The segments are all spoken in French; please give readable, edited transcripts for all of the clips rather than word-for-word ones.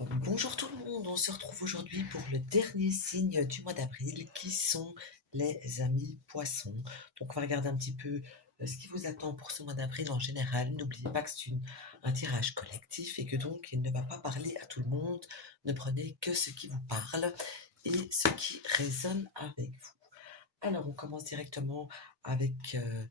Bonjour tout le monde, on se retrouve aujourd'hui pour le dernier signe du mois d'avril qui sont les amis poissons. Donc on va regarder un petit peu ce qui vous attend pour ce mois d'avril en général. N'oubliez pas que c'est un tirage collectif et que donc il ne va pas parler à tout le monde. Ne prenez que ce qui vous parle et ce qui résonne avec vous. Alors on commence directement avec euh,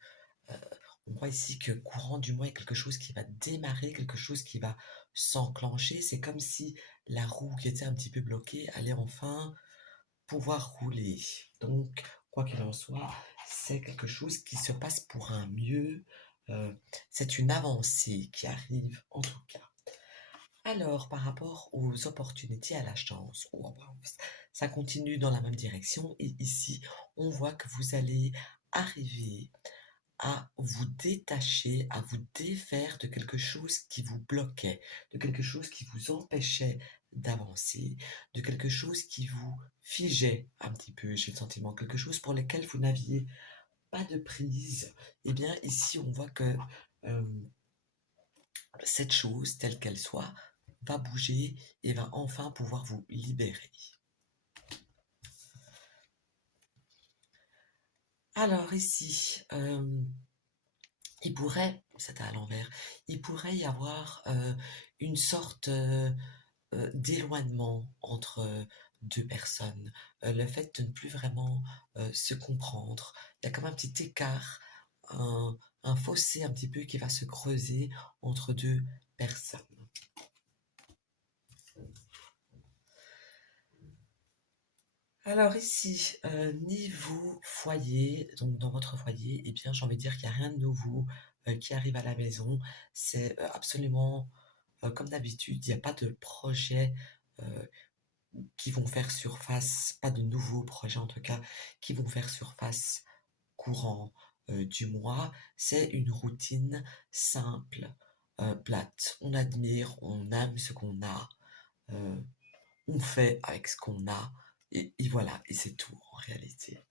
on voit ici que courant du mois est quelque chose qui va démarrer, quelque chose qui va s'enclencher. C'est comme si la roue qui était un petit peu bloquée allait enfin pouvoir rouler. Donc, quoi qu'il en soit, c'est quelque chose qui se passe pour un mieux. Euh, c'est une avancée qui arrive en tout cas. Alors, par rapport aux opportunités, à la chance, ça continue dans la même direction. Et ici, on voit que vous allez arriver à vous détacher, à vous défaire de quelque chose qui vous bloquait, de quelque chose qui vous empêchait d'avancer, de quelque chose qui vous figeait un petit peu, j'ai le sentiment, quelque chose pour lequel vous n'aviez pas de prise. Eh bien, ici, on voit que euh, cette chose, telle qu'elle soit, va bouger et va enfin pouvoir vous libérer. Alors ici, il pourrait, c'était à l'envers, il pourrait y avoir une sorte d'éloignement entre deux personnes, le fait de ne plus vraiment se comprendre. Il y a comme un petit écart, un, un fossé un petit peu qui va se creuser entre deux personnes. Alors ici, niveau foyer, donc dans votre foyer, eh bien j'ai envie de dire qu'il n'y a rien de nouveau qui arrive à la maison. C'est absolument comme d'habitude, il n'y a pas de projet euh, qui vont faire surface, pas de nouveaux projets en tout cas, qui vont faire surface courant du mois. C'est une routine simple, plate. On admire, on aime ce qu'on a, euh, on fait avec ce qu'on a, et voilà, et c'est tout en réalité.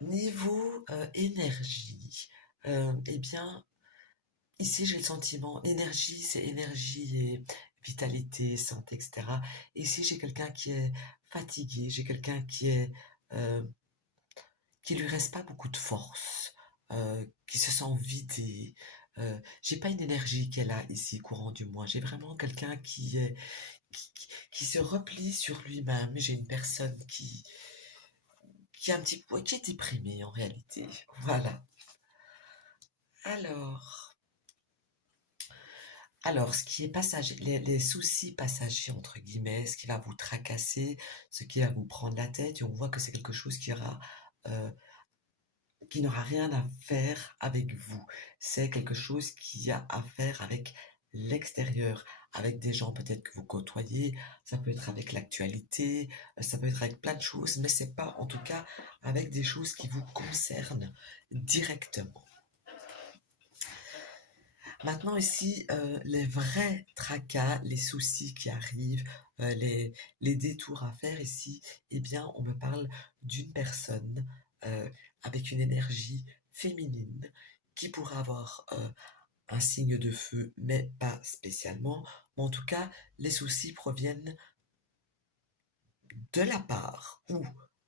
Niveau énergie, eh bien, ici, j'ai le sentiment, énergie, c'est énergie et vitalité, santé, etc. Ici, j'ai quelqu'un qui est fatigué, j'ai quelqu'un euh, qui lui reste pas beaucoup de force, qui se sent vidé. J'ai pas une énergie qu'elle a ici, courant du mois. J'ai vraiment quelqu'un qui se replie sur lui-même. J'ai une personne qui est un petit peu, qui est déprimée en réalité. Voilà. Alors, Alors, ce qui est passager, les soucis passagers, entre guillemets, ce qui va vous tracasser, ce qui va vous prendre la tête, et on voit que c'est quelque chose euh, qui n'aura rien à faire avec vous. C'est quelque chose qui a à faire avec l'extérieur, avec des gens peut-être que vous côtoyez, ça peut être avec l'actualité, ça peut être avec plein de choses, mais c'est pas en tout cas avec des choses qui vous concernent directement. Maintenant ici, les vrais tracas, les soucis qui arrivent, les détours à faire ici, eh bien, on me parle d'une personne avec une énergie féminine qui pourra avoir un signe de feu, mais pas spécialement. Mais en tout cas, les soucis proviennent de la part ou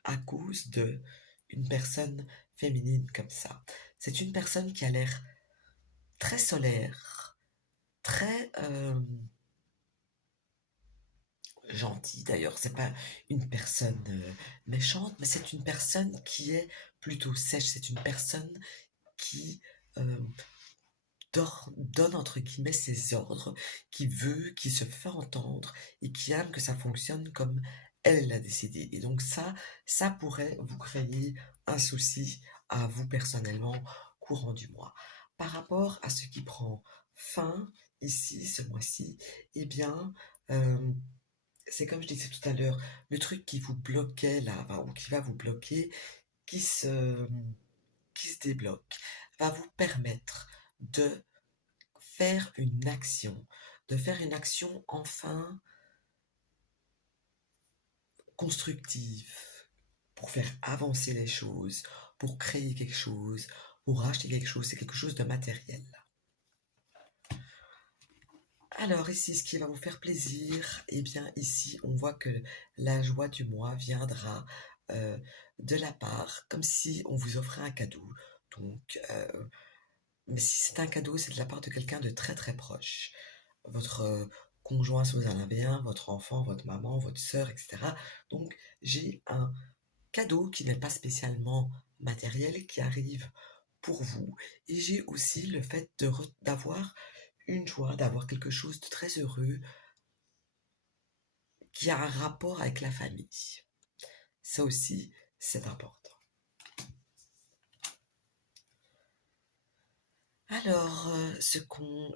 à cause de une personne féminine comme ça. C'est une personne qui a l'air très solaire, très gentille d'ailleurs. C'est pas une personne méchante, mais c'est une personne qui est plutôt sèche. C'est une personne qui euh, donne entre guillemets ses ordres, qui veut, qui se fait entendre et qui aime que ça fonctionne comme elle l'a décidé. Et donc ça pourrait vous créer un souci à vous personnellement courant du mois. Par rapport à ce qui prend fin ici, ce mois-ci, eh bien, euh, c'est comme je disais tout à l'heure, le truc qui vous bloquait là, enfin, ou qui va vous bloquer, qui se, qui se débloque, va vous permettre de de faire une action enfin constructive, pour faire avancer les choses, pour créer quelque chose, pour racheter quelque chose, c'est quelque chose de matériel. Alors ici, ce qui va vous faire plaisir, eh bien ici, on voit que la joie du mois viendra de la part, comme si on vous offrait un cadeau. Donc, mais si c'est un cadeau, c'est de la part de quelqu'un de très très proche. Votre conjoint, si vous en avez un, votre enfant, votre maman, votre sœur, etc. Donc, j'ai un cadeau qui n'est pas spécialement matériel qui arrive pour vous. Et j'ai aussi le fait d'avoir une joie, d'avoir quelque chose de très heureux qui a un rapport avec la famille. Ça aussi, c'est important. Alors,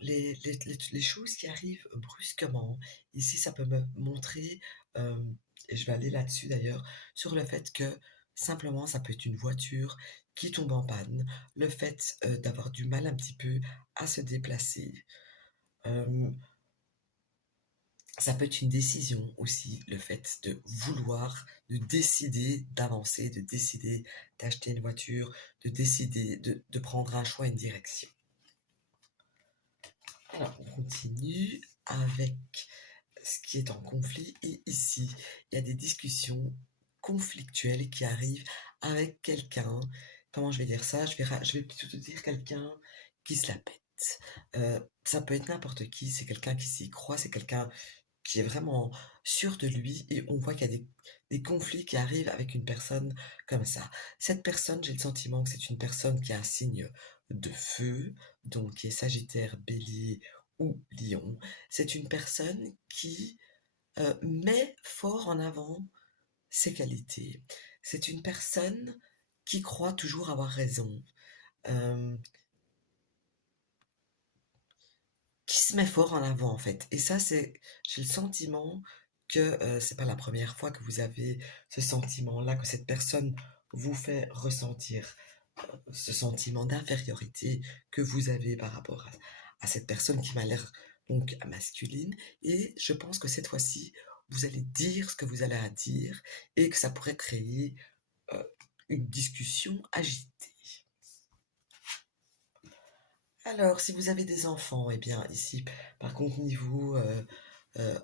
les choses qui arrivent brusquement, ici, ça peut me montrer, et je vais aller là-dessus d'ailleurs, sur le fait que simplement, ça peut être une voiture qui tombe en panne, le fait d'avoir du mal un petit peu à se déplacer. Euh, Ça peut être une décision aussi, le fait de vouloir, de décider d'avancer, de décider d'acheter une voiture, de décider de prendre un choix, une direction. Alors, on continue avec ce qui est en conflit. Et ici, il y a des discussions conflictuelles qui arrivent avec quelqu'un. Comment je vais dire ça? Je vais plutôt te dire quelqu'un qui se la pète. Ça peut être n'importe qui, c'est quelqu'un qui s'y croit, c'est quelqu'un qui est vraiment sûr de lui et on voit qu'il y a des conflits qui arrivent avec une personne comme ça. Cette personne, j'ai le sentiment que c'est une personne qui a un signe de feu, donc qui est Sagittaire, Bélier ou Lion. C'est une personne qui met fort en avant ses qualités. C'est une personne qui croit toujours avoir raison, euh, qui se met fort en avant en fait. Et ça, j'ai le sentiment que c'est pas la première fois que vous avez ce sentiment-là, que cette personne vous fait ressentir ce sentiment d'infériorité que vous avez par rapport à cette personne qui m'a l'air donc masculine. Et je pense que cette fois-ci, vous allez dire ce que vous allez à dire et que ça pourrait créer euh, une discussion agitée. Alors, si vous avez des enfants, eh bien ici, par contre, niveau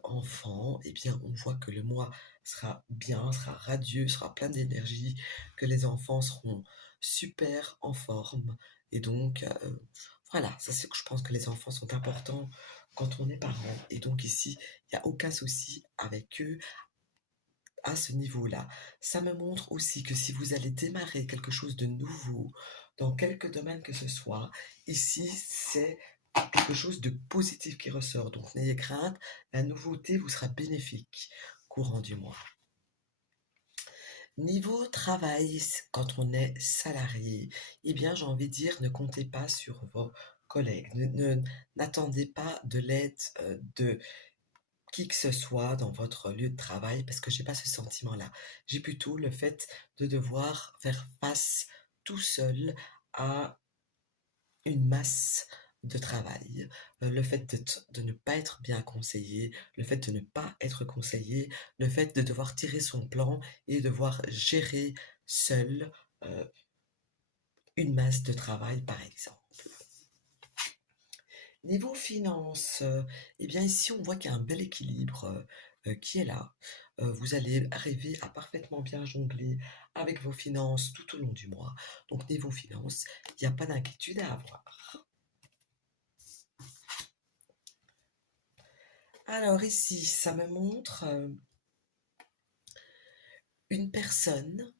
enfant, eh bien, on voit que le mois sera bien, sera radieux, sera plein d'énergie, que les enfants seront super en forme. Et donc, voilà, ça c'est que je pense que les enfants sont importants quand on est parent. Et donc ici, il n'y a aucun souci avec eux à ce niveau-là. Ça me montre aussi que si vous allez démarrer quelque chose de nouveau, dans quelque domaine que ce soit, ici, c'est quelque chose de positif qui ressort. Donc n'ayez crainte, la nouveauté vous sera bénéfique courant du mois. Niveau travail, quand on est salarié, eh bien j'ai envie de dire, ne comptez pas sur vos collègues. N'attendez pas de l'aide de qui que ce soit dans votre lieu de travail, parce que j'ai pas ce sentiment-là. J'ai plutôt le fait de devoir faire face tout seul à une masse de travail, le fait de ne pas être bien conseillé, le fait de ne pas être conseillé, le fait de devoir tirer son plan et devoir gérer seul une masse de travail, par exemple. Niveau finances, eh bien ici on voit qu'il y a un bel équilibre qui est là. Vous allez arriver à parfaitement bien jongler avec vos finances tout au long du mois. Donc niveau finances, il n'y a pas d'inquiétude à avoir. Alors ici, ça me montre une personne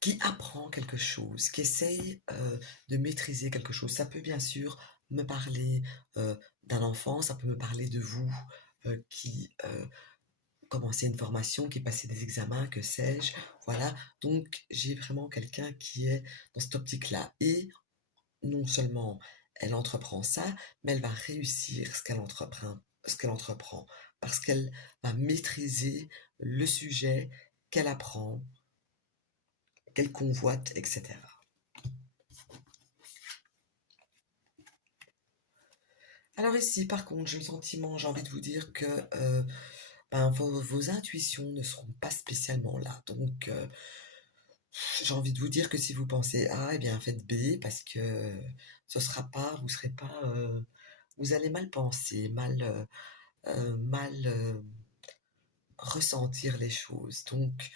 qui apprend quelque chose, qui essaye de maîtriser quelque chose. Ça peut bien sûr me parler d'un enfant, ça peut me parler de vous qui commencez une formation, qui passez des examens, que sais-je. Voilà, donc j'ai vraiment quelqu'un qui est dans cette optique-là. Et non seulement elle entreprend ça, mais elle va réussir ce qu'elle entreprend, parce qu'elle va maîtriser le sujet qu'elle apprend, qu'elle convoite, etc. Alors ici, par contre, j'ai le sentiment, j'ai envie de vous dire que vos intuitions ne seront pas spécialement là. Donc, j'ai envie de vous dire que si vous pensez A, eh bien faites B parce que ce sera pas, vous serez pas, vous allez mal penser, mal ressentir les choses. Donc,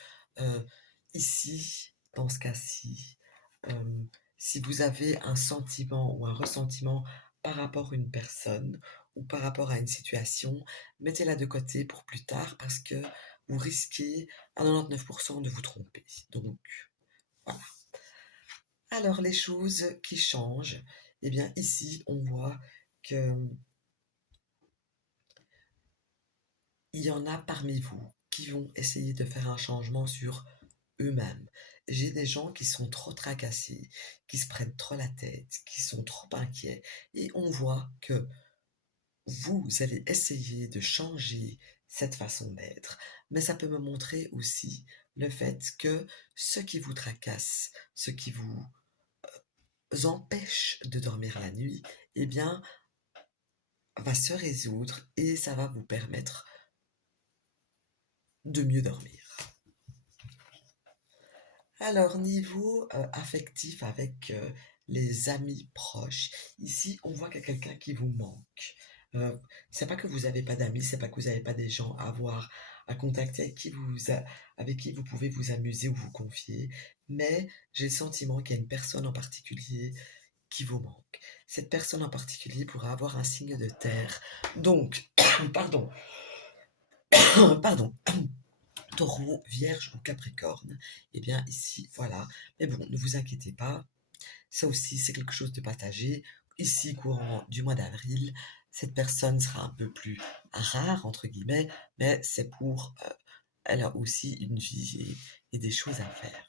ici, dans ce cas-ci, euh, si vous avez un sentiment ou un ressentiment par rapport à une personne ou par rapport à une situation, mettez-la de côté pour plus tard parce que vous risquez à 99% de vous tromper. Donc, voilà. Alors, les choses qui changent, eh bien, ici, on voit que il y en a parmi vous qui vont essayer de faire un changement sur eux-mêmes. J'ai des gens qui sont trop tracassés, qui se prennent trop la tête, qui sont trop inquiets, et on voit que vous allez essayer de changer cette façon d'être, mais ça peut me montrer aussi le fait que ce qui vous tracasse, ce qui vous empêche de dormir la nuit, eh bien, va se résoudre et ça va vous permettre de mieux dormir. Alors, niveau affectif avec les amis proches, ici, on voit qu'il y a quelqu'un qui vous manque. Euh, c'est pas que vous n'avez pas d'amis, c'est pas que vous n'avez pas des gens à voir, à contacter, avec qui vous pouvez vous amuser ou vous confier, mais j'ai le sentiment qu'il y a une personne en particulier qui vous manque. Cette personne en particulier pourra avoir un signe de terre. Donc, pardon, pardon, Taureau, Vierge ou Capricorne, eh bien ici, voilà. Mais bon, ne vous inquiétez pas, ça aussi c'est quelque chose de partagé. Ici, courant du mois d'avril, cette personne sera un peu plus rare, entre guillemets, mais c'est pour... elle a aussi une vie et des choses à faire.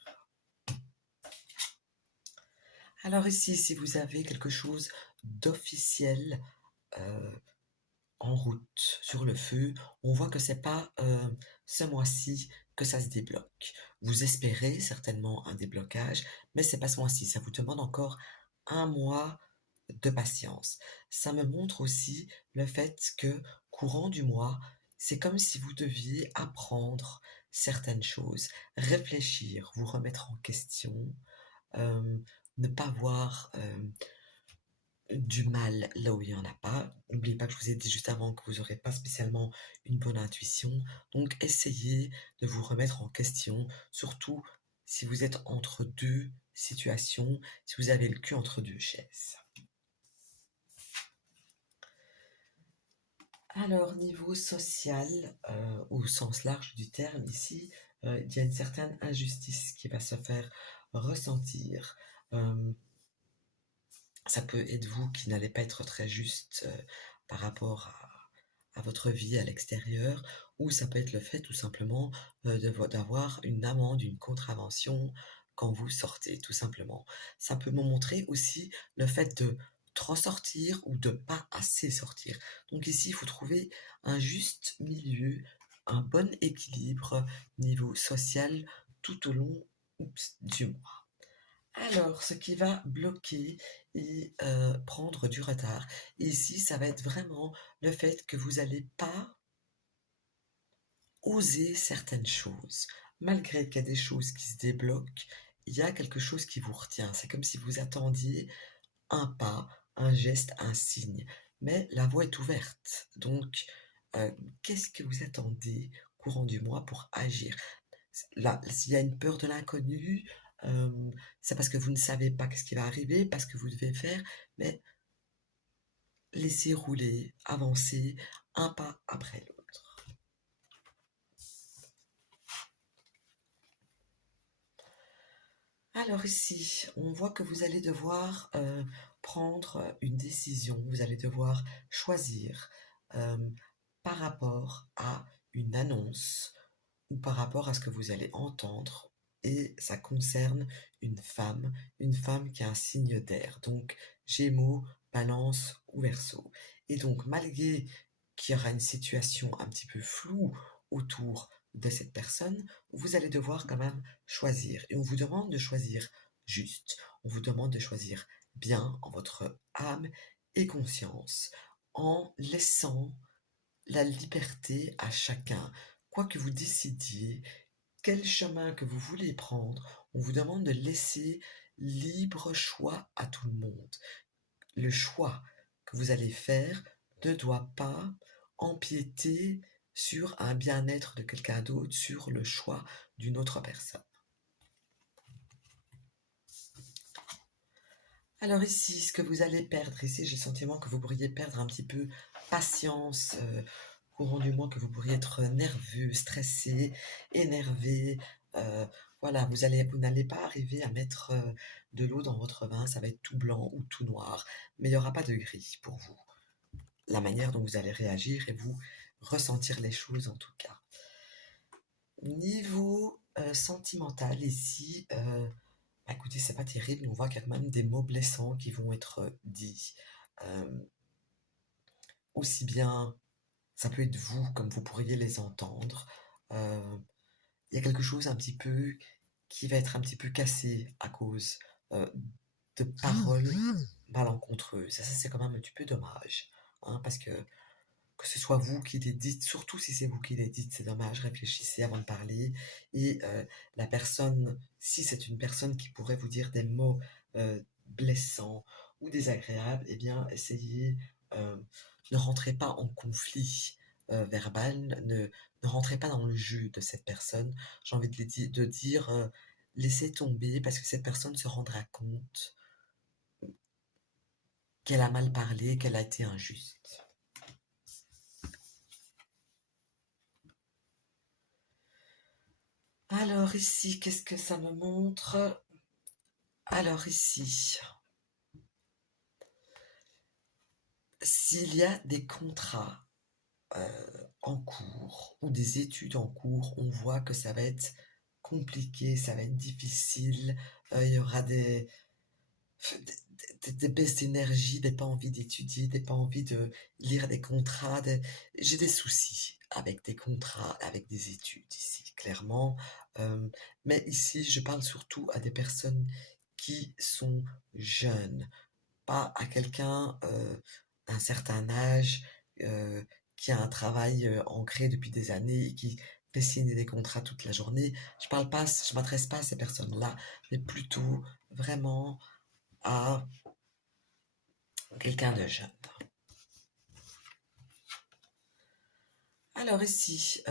Alors ici, si vous avez quelque chose d'officiel euh, en route, sur le feu, on voit que c'est pas ce mois-ci que ça se débloque. Vous espérez certainement un déblocage, mais c'est pas ce mois-ci. Ça vous demande encore un mois de patience. Ça me montre aussi le fait que courant du mois, c'est comme si vous deviez apprendre certaines choses, réfléchir, vous remettre en question, euh, ne pas voir du mal là où il n'y en a pas. N'oubliez pas que je vous ai dit juste avant que vous n'aurez pas spécialement une bonne intuition. Donc essayez de vous remettre en question, surtout si vous êtes entre deux situations, si vous avez le cul entre deux chaises. Alors, niveau social, au sens large du terme ici, il y a une certaine injustice qui va se faire ressentir. Euh, Ça peut être vous qui n'allez pas être très juste par rapport à votre vie à l'extérieur, ou ça peut être le fait tout simplement d'avoir une amende, une contravention quand vous sortez, tout simplement. Ça peut me montrer aussi le fait de trop sortir ou de pas assez sortir. Donc ici, il faut trouver un juste milieu, un bon équilibre niveau social tout au long du mois. Alors, ce qui va bloquer et prendre du retard, ici, ça va être vraiment le fait que vous n'allez pas oser certaines choses. Malgré qu'il y a des choses qui se débloquent, il y a quelque chose qui vous retient. C'est comme si vous attendiez un pas, un geste, un signe. Mais la voie est ouverte. Donc, qu'est-ce que vous attendez courant du mois pour agir? Là, s'il y a une peur de l'inconnu, c'est parce que vous ne savez pas ce qui va arriver, pas ce que vous devez faire, mais laissez rouler, avancer, un pas après l'autre. Alors ici, on voit que vous allez devoir prendre une décision, vous allez devoir choisir euh, par rapport à une annonce ou par rapport à ce que vous allez entendre. Et ça concerne une femme qui a un signe d'air, donc Gémeaux, Balance ou Verseau. Et donc, malgré qu'il y aura une situation un petit peu floue autour de cette personne, vous allez devoir quand même choisir. Et on vous demande de choisir juste, on vous demande de choisir bien en votre âme et conscience, en laissant la liberté à chacun. Quoi que vous décidiez, quel chemin que vous voulez prendre, on vous demande de laisser libre choix à tout le monde. Le choix que vous allez faire ne doit pas empiéter sur un bien-être de quelqu'un d'autre, sur le choix d'une autre personne. Alors ici, ce que vous allez perdre, ici j'ai le sentiment que vous pourriez perdre un petit peu patience, courant du mois, que vous pourriez être nerveux, stressé, énervé. euh, voilà, vous n'allez pas arriver à mettre de l'eau dans votre vin, ça va être tout blanc ou tout noir, mais il n'y aura pas de gris pour vous. La manière dont vous allez réagir et vous ressentir les choses en tout cas. Niveau sentimental ici, bah, écoutez, c'est pas terrible, on voit qu'il y a quand même des mots blessants qui vont être dits. Euh, Aussi bien, ça peut être vous, comme vous pourriez les entendre. Euh, Il y a quelque chose un petit peu qui va être un petit peu cassé à cause euh, de paroles malencontreuses. Ça c'est quand même un petit peu dommage, hein, parce que ce soit vous qui les dites, surtout si c'est vous qui les dites, c'est dommage, réfléchissez avant de parler. Et la personne, si c'est une personne qui pourrait vous dire des mots blessants ou désagréables, eh bien, essayez, euh, ne rentrez pas en conflit verbal, ne rentrez pas dans le jeu de cette personne. J'ai envie de dire, laissez tomber parce que cette personne se rendra compte qu'elle a mal parlé, qu'elle a été injuste. Alors ici, qu'est-ce que ça me montre? Alors ici, s'il y a des contrats en cours ou des études en cours, on voit que ça va être compliqué, ça va être difficile, il y aura des baisses d'énergie, des pas envie d'étudier, des pas envie de lire des contrats. J'ai des soucis avec des contrats, avec des études ici, clairement. Euh, mais ici, je parle surtout à des personnes qui sont jeunes, pas à quelqu'un d'un certain âge euh, qui a un travail ancré depuis des années et qui fait signer des contrats toute la journée. Je m'adresse pas à ces personnes-là, mais plutôt vraiment à quelqu'un de jeune. Alors ici,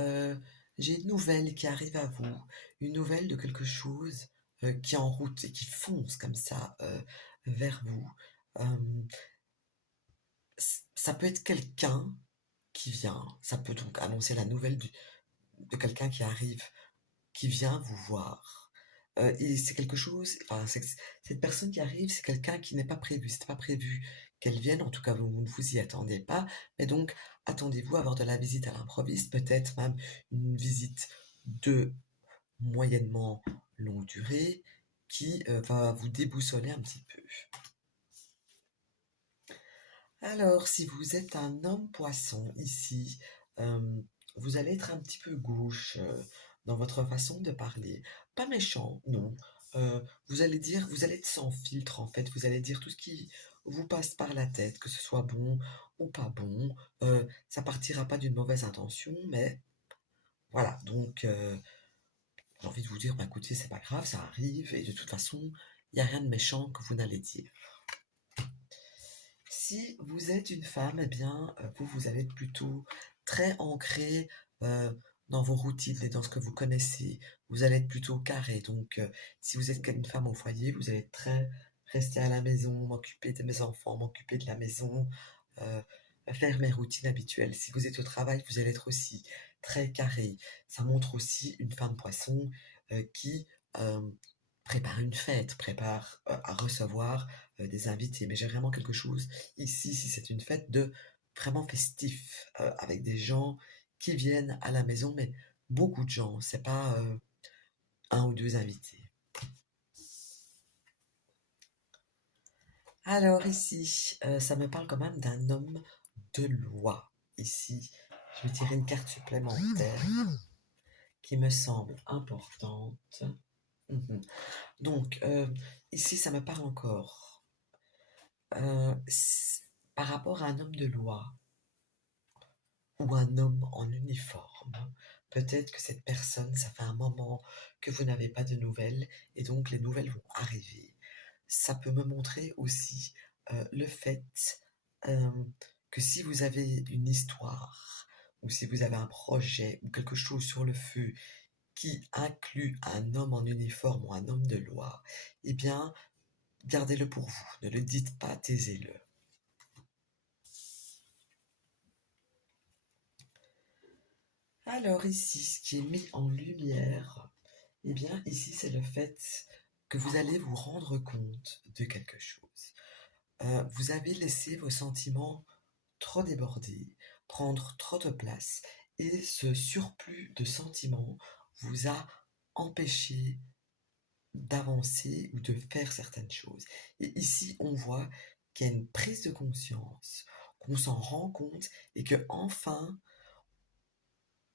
j'ai une nouvelle qui arrive à vous, une nouvelle de quelque chose qui est en route et qui fonce comme ça vers vous. Euh, Ça peut être quelqu'un qui vient, ça peut donc annoncer la nouvelle de quelqu'un qui arrive, qui vient vous voir. Et c'est quelque chose, enfin, cette personne qui arrive, c'est quelqu'un qui n'est pas prévu. C'était pas prévu qu'elle vienne, en tout cas, vous ne vous y attendez pas. Mais donc, attendez-vous à avoir de la visite à l'improviste, peut-être même une visite de moyennement longue durée qui va vous déboussoler un petit peu. Alors, si vous êtes un homme poisson ici, euh, vous allez être un petit peu gauche dans votre façon de parler. Pas méchant, non. Vous allez être sans filtre en fait. Vous allez dire tout ce qui vous passe par la tête, que ce soit bon ou pas bon. Ça partira pas d'une mauvaise intention, mais voilà. Donc, j'ai envie de vous dire, bah, écoutez, c'est pas grave, ça arrive, et de toute façon, il n'y a rien de méchant que vous n'allez dire. Si vous êtes une femme, eh bien, vous allez être plutôt très ancré dans vos routines et dans ce que vous connaissez. Vous allez être plutôt carré. Donc, si vous êtes une femme au foyer, vous allez être très rester à la maison, m'occuper de mes enfants, m'occuper de la maison, euh, faire mes routines habituelles. Si vous êtes au travail, vous allez être aussi très carré. Ça montre aussi une femme poisson qui euh, prépare une fête, prépare à recevoir des invités. Mais j'ai vraiment quelque chose ici, si c'est une fête de vraiment festif, avec des gens qui viennent à la maison, mais beaucoup de gens, c'est pas un ou deux invités. Alors ici, ça me parle quand même d'un homme de loi. Ici, je vais tirer une carte supplémentaire qui me semble importante. Mhm. Donc, ici, ça me parle encore. Par rapport à un homme de loi ou un homme en uniforme, peut-être que cette personne, ça fait un moment que vous n'avez pas de nouvelles et donc les nouvelles vont arriver. Ça peut me montrer aussi, le fait, hem, que si vous avez une histoire ou si vous avez un projet ou quelque chose sur le feu qui inclut un homme en uniforme ou un homme de loi, eh bien, gardez-le pour vous, ne le dites pas, taisez-le. Alors ici, ce qui est mis en lumière, eh bien ici c'est le fait que vous allez vous rendre compte de quelque chose. Vous avez laissé vos sentiments trop déborder, prendre trop de place, et ce surplus de sentiments vous a empêché d'avancer ou de faire certaines choses. Et ici, on voit qu'il y a une prise de conscience, qu'on s'en rend compte et que enfin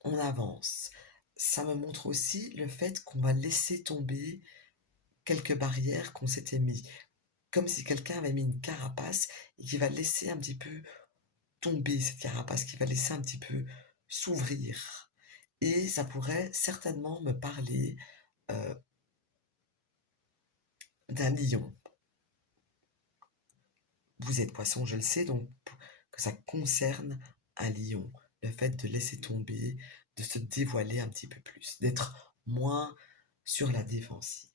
on avance. Ça me montre aussi le fait qu'on va laisser tomber quelques barrières qu'on s'était mis, comme si quelqu'un avait mis une carapace et qui va laisser un petit peu tomber cette carapace, qui va laisser un petit peu s'ouvrir. Et ça pourrait certainement me parler euh, d'un lion. Vous êtes poisson, je le sais, donc que ça concerne un lion. Le fait de laisser tomber, de se dévoiler un petit peu plus, d'être moins sur la défensive.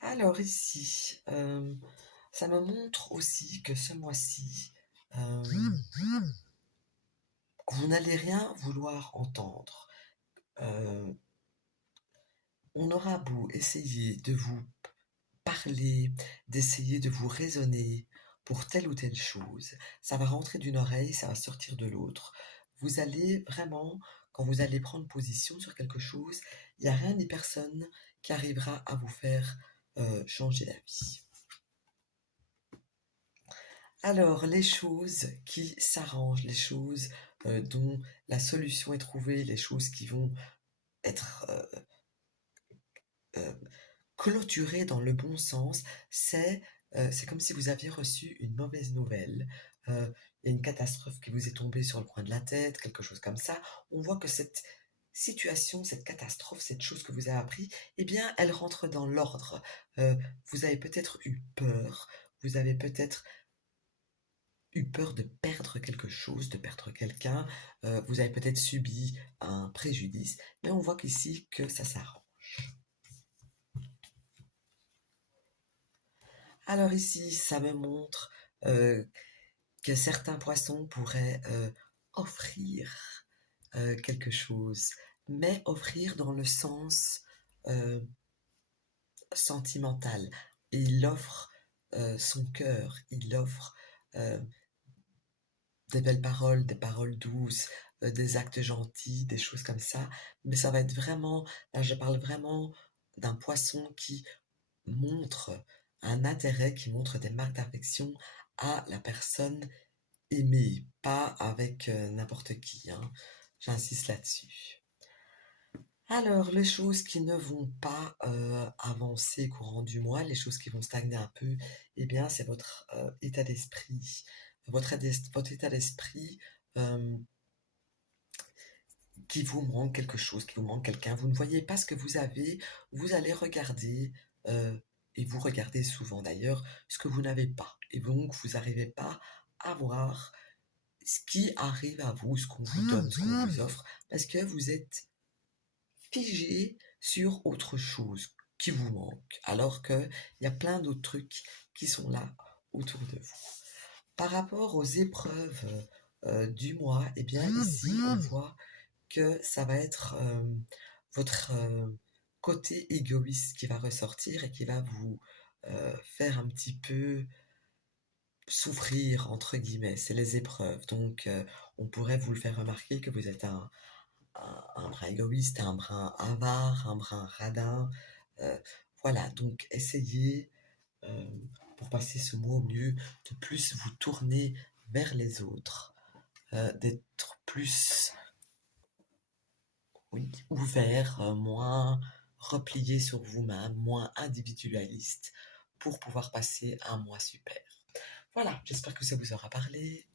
Alors ici, ça me montre aussi que ce mois-ci, euh, vous n'allez rien vouloir entendre. Euh, on aura beau essayer de vous parler, d'essayer de vous raisonner pour telle ou telle chose. Ça va rentrer d'une oreille, ça va sortir de l'autre. Vous allez vraiment, quand vous allez prendre position sur quelque chose, il n'y a rien ni personne qui arrivera à vous faire changer d'avis. Alors, les choses qui s'arrangent, les choses dont la solution est trouvée, les choses qui vont être euh, clôturées dans le bon sens, c'est comme si vous aviez reçu une mauvaise nouvelle. Il y a une catastrophe qui vous est tombée sur le coin de la tête, quelque chose comme ça. On voit que cette situation, cette catastrophe, cette chose que vous avez appris, eh bien, elle rentre dans l'ordre. Euh, vous avez peut-être eu peur, vous avez peut-être eu peur de perdre quelque chose, de perdre quelqu'un, vous avez peut-être subi un préjudice, mais on voit qu'ici que ça s'arrange. Alors ici, ça me montre euh, que certains poissons pourraient offrir quelque chose, mais offrir dans le sens euh, sentimental. Il offre son cœur, il offre euh, des belles paroles, des paroles douces, des actes gentils, des choses comme ça. Mais ça va être vraiment, là je parle vraiment d'un poisson qui montre un intérêt, qui montre des marques d'affection à la personne aimée, pas avec n'importe qui, hein. J'insiste là-dessus. Alors, les choses qui ne vont pas avancer courant du mois, les choses qui vont stagner un peu, eh bien, c'est votre état d'esprit. Votre état d'esprit euh, qui vous manque quelque chose, qui vous manque quelqu'un. Vous ne voyez pas ce que vous avez, vous allez regarder, et vous regardez souvent d'ailleurs, ce que vous n'avez pas. Et donc, vous n'arrivez pas à voir ce qui arrive à vous, ce qu'on vous donne, ce qu'on vous offre, parce que vous êtes figé sur autre chose qui vous manque, alors qu'il y a plein d'autres trucs qui sont là autour de vous. Par rapport aux épreuves du mois, eh bien ici on voit que ça va être votre côté égoïste qui va ressortir et qui va vous faire un petit peu souffrir, entre guillemets. C'est les épreuves. Donc on pourrait vous le faire remarquer que vous êtes un brin égoïste, un brin avare, un brin radin. Euh, voilà, donc essayez, euh, pour passer ce mot au mieux, de plus vous tourner vers les autres, d'être plus, oui, ouvert, moins replié sur vous-même, moins individualiste, pour pouvoir passer un mois super. Voilà, j'espère que ça vous aura parlé.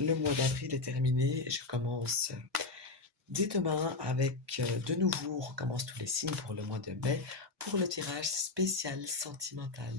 Le mois d'avril est terminé. Je commence dès demain avec de nouveau, on recommence tous les signes pour le mois de mai pour le tirage spécial sentimental.